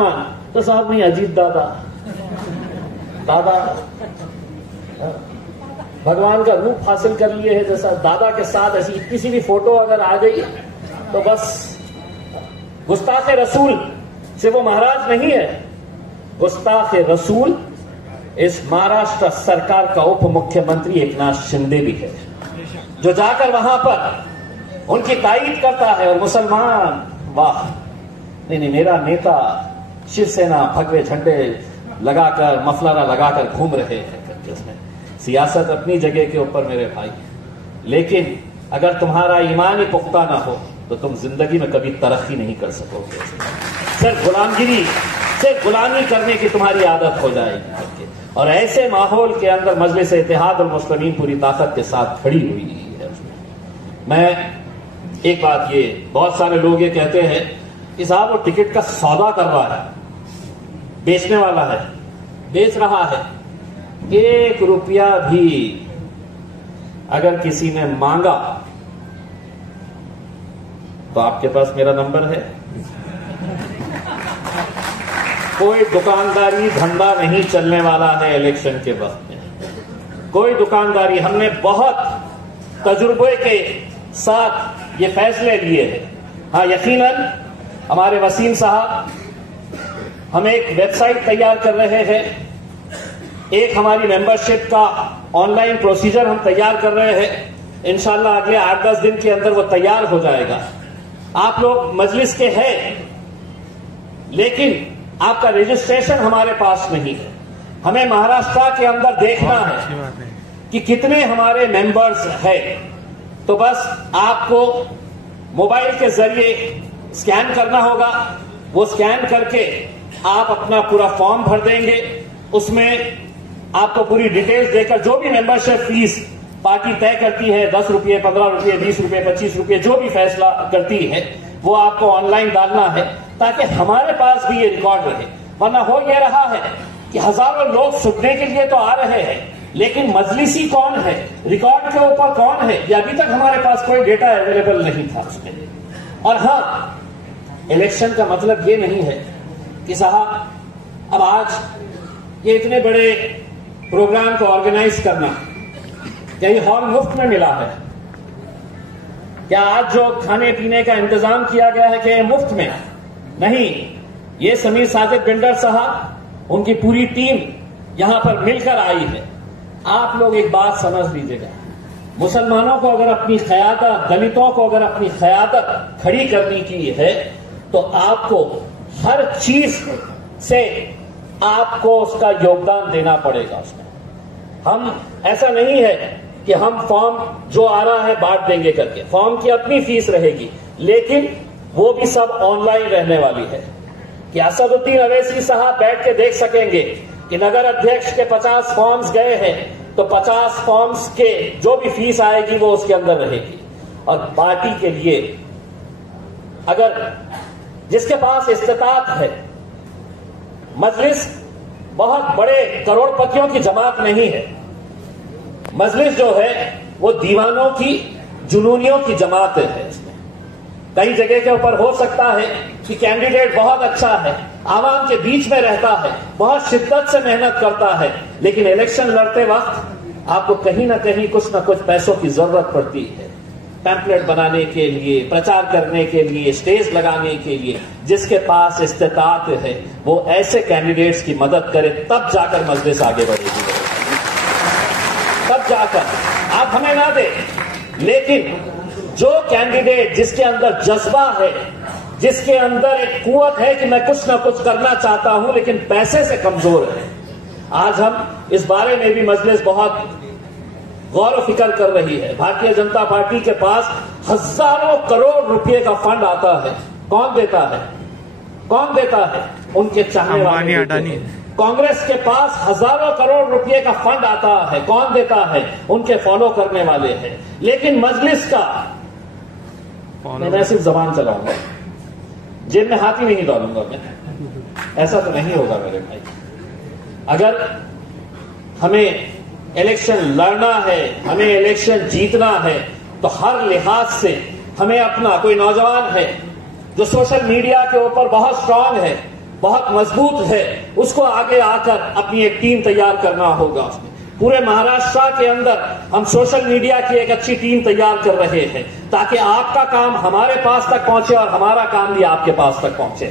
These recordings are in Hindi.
मुसलमान, तो साहब नहीं, अजीत दादा भगवान का रूप हासिल कर लिए है, जैसा दादा के साथ ऐसी किसी भी फोटो अगर आ गई तो बस गुस्ताखे रसूल से वो महाराज नहीं है, गुस्ताखे रसूल इस महाराष्ट्र सरकार का उप मुख्यमंत्री एकनाथ शिंदे भी है, जो जाकर वहां पर उनकी तारीफ करता है। और मुसलमान, वाह, नहीं, मेरा नेता शिवसेना भगवे झंडे लगाकर, मफलरा लगाकर घूम रहे हैं करके, उसमें सियासत अपनी जगह के ऊपर मेरे भाई, लेकिन अगर तुम्हारा ईमान ही पुख्ता ना हो तो तुम जिंदगी में कभी तरक्की नहीं कर सकोगे। सिर्फ गुलामगिरी, सिर्फ गुलामी करने की तुम्हारी आदत हो जाएगी करके। और ऐसे माहौल के अंदर मजलिस इत्तेहाद और मुस्लिमीन पूरी ताकत के साथ खड़ी हुई है। मैं एक बात, ये बहुत सारे लोग ये कहते हैं कि साहब वो टिकट का सौदा कर रहा है, बेचने वाला है, बेच रहा है। 1 रुपया भी अगर किसी ने मांगा तो आपके पास मेरा नंबर है। कोई दुकानदारी धंधा नहीं चलने वाला है इलेक्शन के वक्त में, कोई दुकानदारी। हमने बहुत तजुर्बे के साथ ये फैसले लिए हैं। हाँ, यकीनन हमारे वसीम साहब, हम एक वेबसाइट तैयार कर रहे हैं, एक हमारी मेंबरशिप का ऑनलाइन प्रोसीजर हम तैयार कर रहे हैं। इंशाल्लाह अगले 8-10 दिन के अंदर वो तैयार हो जाएगा। आप लोग मजलिस के हैं, लेकिन आपका रजिस्ट्रेशन हमारे पास नहीं है। हमें महाराष्ट्र के अंदर देखना है कि कितने हमारे मेंबर्स हैं। तो बस आपको मोबाइल के जरिए स्कैन करना होगा। वो स्कैन करके आप अपना पूरा फॉर्म भर देंगे, उसमें आपको पूरी डिटेल्स देकर जो भी मेंबरशिप फीस पार्टी तय करती है, 10 रुपये, 15 रुपये, 20 रुपये, 25 रुपये, जो भी फैसला करती है, वो आपको ऑनलाइन डालना है, ताकि हमारे पास भी ये रिकॉर्ड रहे। वरना हो ये रहा है कि हजारों लोग सुनने के लिए तो आ रहे हैं, लेकिन मजलिसी कौन है, रिकॉर्ड के ऊपर कौन है, ये अभी तक हमारे पास कोई डेटा अवेलेबल नहीं था उसमें। और हाँ, इलेक्शन का मतलब ये नहीं है कि साहब अब आज ये इतने बड़े प्रोग्राम को ऑर्गेनाइज करना, क्या ये हॉल मुफ्त में मिला है? क्या आज जो खाने पीने का इंतजाम किया गया है क्या ये मुफ्त में? नहीं, ये समीर सादिक बिल्डर साहब, उनकी पूरी टीम यहां पर मिलकर आई है। आप लोग एक बात समझ लीजिएगा, मुसलमानों को अगर अपनी क़यादत, दलितों को अगर अपनी क़यादत खड़ी करनी की है, तो आपको हर चीज से आपको उसका योगदान देना पड़ेगा उसमें। हम ऐसा नहीं है कि हम फॉर्म जो आ रहा है बांट देंगे करके, फॉर्म की अपनी फीस रहेगी, लेकिन वो भी सब ऑनलाइन रहने वाली है कि असदुद्दीन अवैसी साहब बैठ के देख सकेंगे कि नगर अध्यक्ष के 50 फॉर्म्स गए हैं, तो 50 फॉर्म्स के जो भी फीस आएगी वो उसके अंदर रहेगी। और पार्टी के लिए अगर जिसके पास इस्तेताअत है, मजलिस बहुत बड़े करोड़पतियों की जमात नहीं है, मजलिस जो है वो दीवानों की, जुनूनियों की जमात है। इसमें कई जगह के ऊपर हो सकता है कि कैंडिडेट बहुत अच्छा है, आवाम के बीच में रहता है, बहुत शिद्दत से मेहनत करता है, लेकिन इलेक्शन लड़ते वक्त आपको कहीं ना कहीं कुछ ना कुछ पैसों की जरूरत पड़ती है, पैम्पलेट बनाने के लिए, प्रचार करने के लिए, स्टेज लगाने के लिए। जिसके पास इस्तेताअत है वो ऐसे कैंडिडेट्स की मदद करे, तब जाकर मजलिस आगे बढ़ेगी, तब जाकर। आप हमें ना दे, लेकिन जो कैंडिडेट जिसके अंदर जज्बा है, जिसके अंदर एक कुव्वत है कि मैं कुछ ना कुछ करना चाहता हूं लेकिन पैसे से कमजोर है, आज हम इस बारे में भी मजलिस बहुत गौर व फिक्र कर रही है। भारतीय जनता पार्टी के पास हजारों करोड़ रुपए का फंड आता है। कौन देता है? कौन देता है? उनके चाहने वाले। कांग्रेस के पास हजारों करोड़ रुपए का फंड आता है। कौन देता है? उनके फॉलो करने वाले हैं। लेकिन मजलिस का, मैं सिर्फ जबान चलाऊंगा, जेब में हाथ ही नहीं डालूंगा मैं, ऐसा तो नहीं होगा मेरे भाई। अगर हमें इलेक्शन लड़ना है, हमें इलेक्शन जीतना है, तो हर लिहाज से हमें अपना, कोई नौजवान है जो सोशल मीडिया के ऊपर बहुत स्ट्रांग है, बहुत मजबूत है, उसको आगे आकर अपनी एक टीम तैयार करना होगा। उसमें पूरे महाराष्ट्र के अंदर हम सोशल मीडिया की एक अच्छी टीम तैयार कर रहे हैं ताकि आपका काम हमारे पास तक पहुंचे और हमारा काम भी आपके पास तक पहुंचे।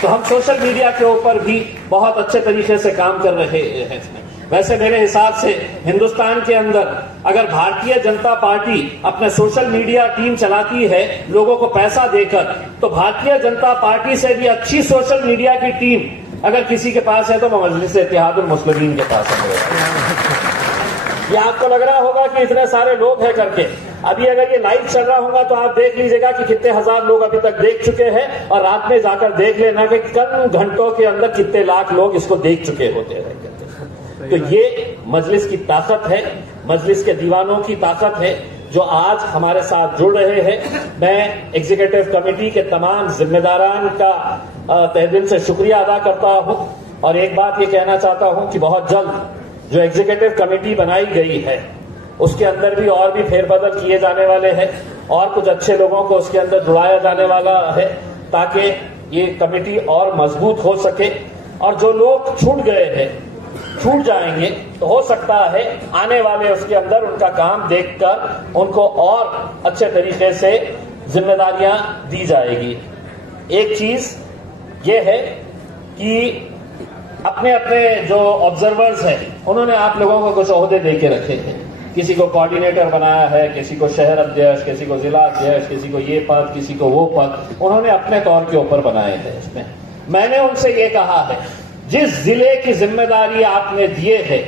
तो हम सोशल मीडिया के ऊपर भी बहुत अच्छे तरीके से काम कर रहे हैं। वैसे मेरे हिसाब से हिंदुस्तान के अंदर अगर भारतीय जनता पार्टी अपने सोशल मीडिया टीम चलाती है लोगों को पैसा देकर, तो भारतीय जनता पार्टी से भी अच्छी सोशल मीडिया की टीम अगर किसी के पास है तो वो मजलिस इत्तेहादुल मुस्लिमीन के पास है। ये आपको लग रहा होगा कि इतने सारे लोग हैं करके, अभी अगर ये लाइव चल रहा होगा तो आप देख लीजिएगा कि कितने हजार लोग अभी तक देख चुके हैं, और रात में जाकर देख लेना कि कम घंटों के अंदर कितने लाख लोग इसको देख चुके होते हैं। तो ये मजलिस की ताकत है, मजलिस के दीवानों की ताकत है जो आज हमारे साथ जुड़ रहे हैं। मैं एग्जीक्यूटिव कमेटी के तमाम जिम्मेदारान का तहे दिल से शुक्रिया अदा करता हूं, और एक बात ये कहना चाहता हूं कि बहुत जल्द जो एग्जीक्यूटिव कमेटी बनाई गई है उसके अंदर भी और भी फेरबदल किए जाने वाले हैं और कुछ अच्छे लोगों को उसके अंदर जुड़ाया जाने वाला है ताकि ये कमेटी और मजबूत हो सके। और जो लोग छूट गए हैं, छूट जाएंगे, तो हो सकता है आने वाले उसके अंदर उनका काम देखकर उनको और अच्छे तरीके से जिम्मेदारियां दी जाएगी। एक चीज ये है कि अपने अपने जो ऑब्जर्वर्स हैं उन्होंने आप लोगों को कुछ ओहदे दे के रखे हैं। किसी को कोऑर्डिनेटर बनाया है, किसी को शहर अध्यक्ष, किसी को जिला अध्यक्ष, किसी को ये पद, किसी को वो पद, उन्होंने अपने तौर के ऊपर बनाए हैं। इसमें मैंने उनसे ये कहा है जिस जिले की जिम्मेदारी आपने दिए है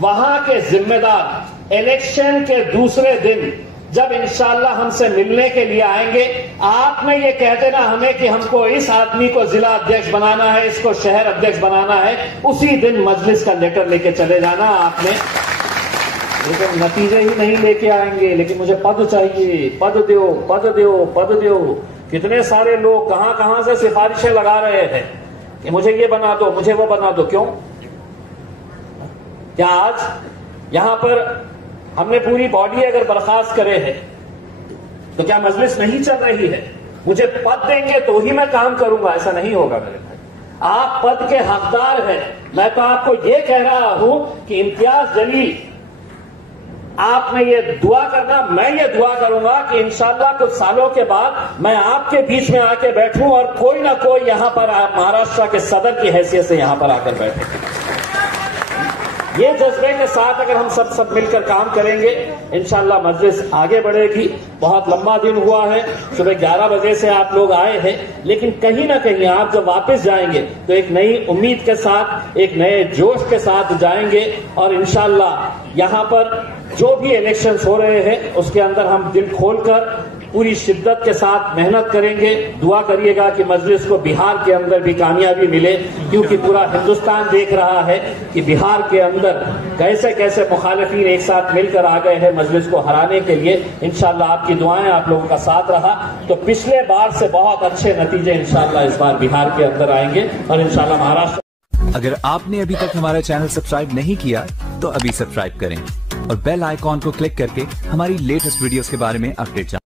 वहां के जिम्मेदार इलेक्शन के दूसरे दिन जब इंशाअल्लाह हमसे मिलने के लिए आएंगे, आपने ये कह देना हमें कि हमको इस आदमी को जिला अध्यक्ष बनाना है, इसको शहर अध्यक्ष बनाना है, उसी दिन मजलिस का लेटर लेके चले जाना आपने। लेकिन नतीजे ही नहीं लेके आएंगे, लेकिन मुझे पद चाहिए, पद दो, पद दो, पद दो। कितने सारे लोग कहां कहां से सिफारिशें लगा रहे हैं कि मुझे ये बना दो, मुझे वो बना दो। क्यों? क्या आज यहां पर हमने पूरी बॉडी अगर बर्खास्त करे है तो क्या मजलिस नहीं चल रही है? मुझे पद देंगे तो ही मैं काम करूंगा, ऐसा नहीं होगा मेरे भाई। आप पद के हकदार हैं। मैं तो आपको ये कह रहा हूं कि इम्तियाज जलील, आपने ये दुआ करना, मैं ये दुआ करूंगा कि इंशाअल्लाह कुछ सालों के बाद मैं आपके बीच में आके बैठूं और कोई ना कोई यहां पर महाराष्ट्र के सदर की हैसियत से यहां पर आकर बैठे। ये जज्बे के साथ अगर हम सब मिलकर काम करेंगे इंशाअल्लाह मजलिस आगे बढ़ेगी। बहुत लंबा दिन हुआ है, सुबह 11 बजे से आप लोग आए हैं, लेकिन कहीं ना कहीं आप जब वापस जाएंगे तो एक नई उम्मीद के साथ, एक नए जोश के साथ जाएंगे, और इंशाअल्लाह यहां पर जो भी इलेक्शंस हो रहे हैं उसके अंदर हम दिल खोलकर पूरी शिद्दत के साथ मेहनत करेंगे। दुआ करिएगा कि मजलिस को बिहार के अंदर भी कामयाबी मिले, क्योंकि पूरा हिंदुस्तान देख रहा है कि बिहार के अंदर कैसे कैसे मुखालिफिन एक साथ मिलकर आ गए हैं मजलिस को हराने के लिए। इंशाअल्लाह आपकी दुआएं, आप लोगों का साथ रहा तो पिछले बार से बहुत अच्छे नतीजे इंशाअल्लाह इस बार बिहार के अंदर आएंगे, और इंशाअल्लाह महाराष्ट्र। अगर आपने अभी तक हमारा चैनल सब्सक्राइब नहीं किया तो अभी सब्सक्राइब करें और बेल आइकॉन को क्लिक करके हमारी लेटेस्ट वीडियोस के बारे में अपडेट